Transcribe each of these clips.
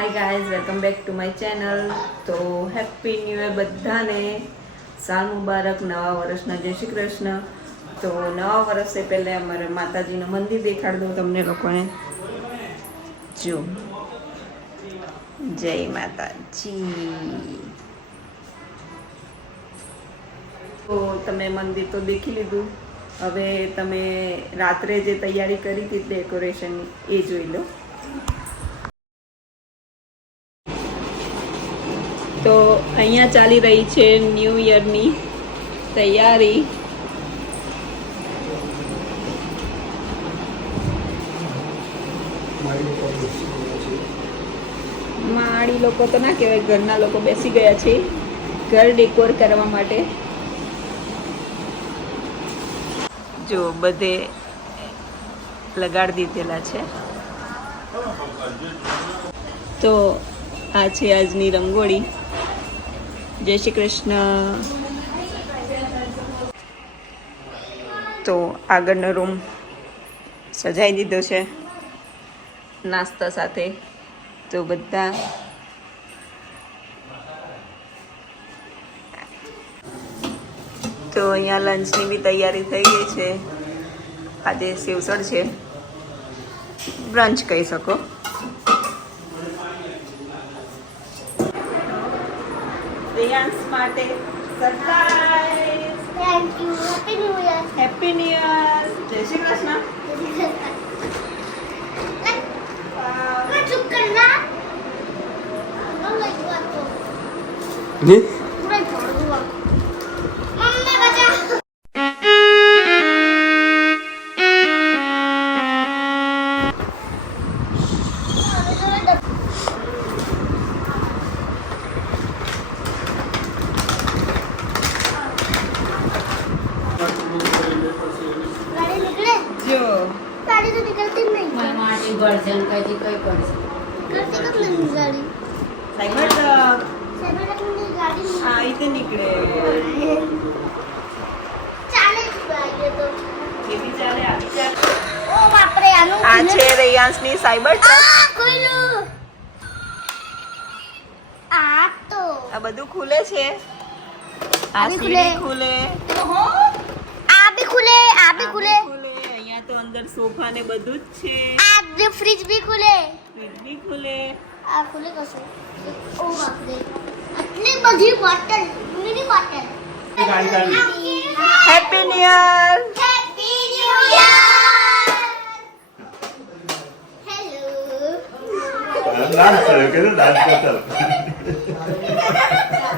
Hi guys, welcome back to my channel. તો happy new year બધાને. સાલ મુબારક, નવા વર્ષના જય શ્રી કૃષ્ણ. તો નવા વર્ષે પહેલાં અમારે માતાજીનું મંદિર દેખાડી દઉં તમને લોકોને. જો જય માતાજી. તો તમે મંદિર તો દેખી લીધું. હવે તમે રાત્રે જે તૈયારી કરી હતી ડેકોરેશનની એ જોઈ લો. તો અહીંયા ચાલી રહી છે ન્યૂ યરની તૈયારી. માળી લોકો તો ના કહેવાય, ઘરના લોકો બેસી ગયા છે ઘર ડેકોર કરવા માટે. જો બધે લગાડી દીધેલા છે. તો આ છે આજની રંગોળી. જય શ્રી કૃષ્ણ. તો આગળનો રૂમ સજાઈ દીધો છે નાસ્તા સાથે. તો બધા તો અહીંયા લંચની બી તૈયારી થઈ ગઈ છે. આજે સેવસળ છે, બ્રંચ કહી શકો. રિયાન્સ માટે surprise. Thank you. Happy new year. Happy new year. જય શ્રી કૃષ્ણ. ચૂપ કરના. जी પૂરા પડવા. મમ્મી બચા. ગાડી નીકળે. જો ગાડી તો નીકળતી જ નહીં. માટી ગળજન કઈ કઈ પડશે. કરતી કબ નહીં ગાડી. સાયબર ટ્રક સાયબર ટ્રકની ગાડી આ રીતે નીકળે. ચાલે જ ભાઈ તો. એ બી ચાલે, આ બી ચાલે. ઓ બાપરે, આનું આ છે રિયાન્સની સાયબર ટ્રક. આ ખોલ્યું. આ તો આ બધું ખુલે છે. આ બી સીડી ખુલે. આ બી ખુલે. આ બી ખુલે. ખુલે. અહીંયા તો અંદર સોફા ને બધું જ છે. આ જે ફ્રીજ બી ખુલે. ફ્રીજ બી ખુલે. આ ખુલે કશું. ઓ બાપરે, આટલી બધી bottle, mini bottle. Happy new year. Happy new year. Hello. Dance करो के डांस करता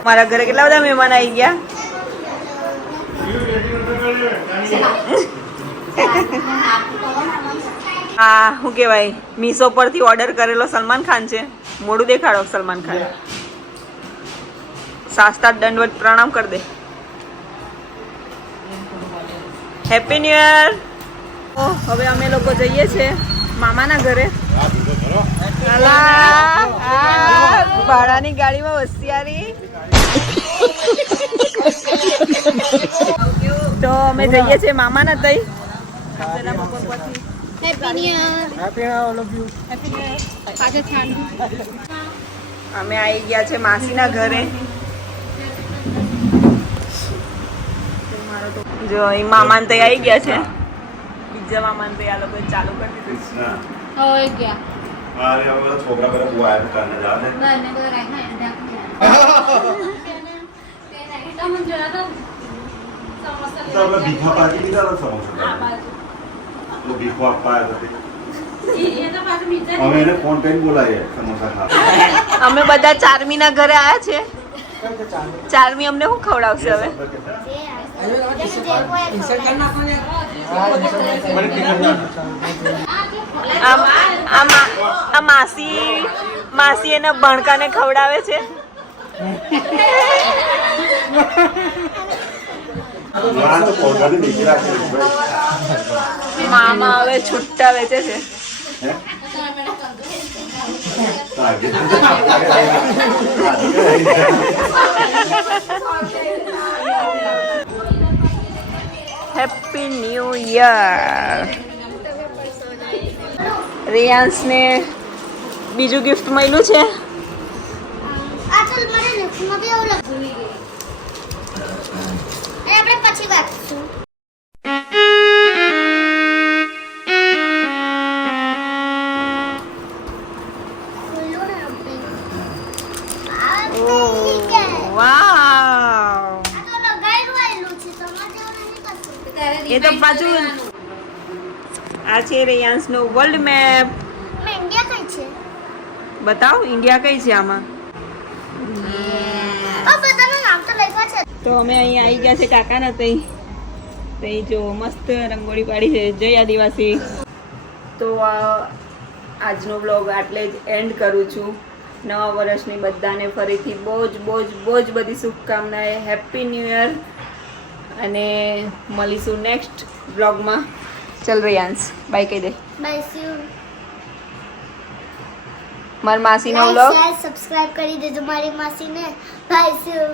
મારા ઘરે કેટલા બધા મહેમાન આવી ગયા. હા, શું કહેવાય, મીશો પરથી ઓર્ડર કરેલો સલમાન ખાન છે. મોઢું દેખાડો સલમાન ખાન. સાસ્તા દંડવત પ્રણામ કરી દે. Happy new year. હવે અમે લોકો જઈએ છીએ મામાના ઘરે. ભાડાની ગાડીમાં હોશિયારી. તો અમે જઈએ છીએ મામાના તઈ. Happy new year. અમે આવી ગયા છે માસીના ઘરે. જો અહીં મામાન તઈ આવી ગયા છે. બીજા મામાન તઈ આ લોકો ચાલુ કરી દીધું છે. હોય ગયા. अरे अब छोकरा पर वो आया करने जा रहे બને તો રાખના તો મને જોયા તો સમોસા तो अब भीखा पार्टी की तरह समोसा वो भीखो आपका आया था એ તો પાછું બીજા हमें इन्हें फोन पे ही बोला है समोसा खा અમે બધા ચારમીના ઘરે આવ્યા છે. ચારમી અમને શું ખવડાવશે હવે? આ માસી એના ભણકાને ખવડાવે છે. वहाँ तो पौधा भी दिख रहा है મામા હવે છુટ્ટા વેચે છે. Happy new year. રિયાન્સને બીજું ગિફ્ટ મળ્યું છે આ તો મને લિફ્ટમાં બી એવું લાગ્યું અને આપણે પછી વાંચશું ખોલો ને આપણે આ પહેલી કે વાવ આ તો લગાયેલું આયેલું છે તમારે જેવું નહીં કરતું તારે એ તો પાછું આ છે રેયાન્સનો વર્લ્ડ મેપ મેં ઇન્ડિયા કઈ છે બતાવો ઇન્ડિયા કઈ છે આમાં આ બધાનું નામ તો લખ્યા છે તો અમે અહીંયા આવી ગયા છે કાકાના તઈ તઈ જો મસ્ત રંગોળી પાડી છે જય આદિવાસી તો આજનો બ્લોગ આટલે જ એન્ડ કરું છું નવા વર્ષની બધાને ફરીથી બહુ જ બધી શુભકામનાએ હેપી ન્યૂ યર અને મળીશું નેક્સ્ટ બ્લોગમાં ચલ રેયાન્સ બાય કહી દે બાય સી યુ મારી માસીનો બ્લોગ સબસ્ક્રાઇબ કરી દેજો મારી માસીને બાય સી યુ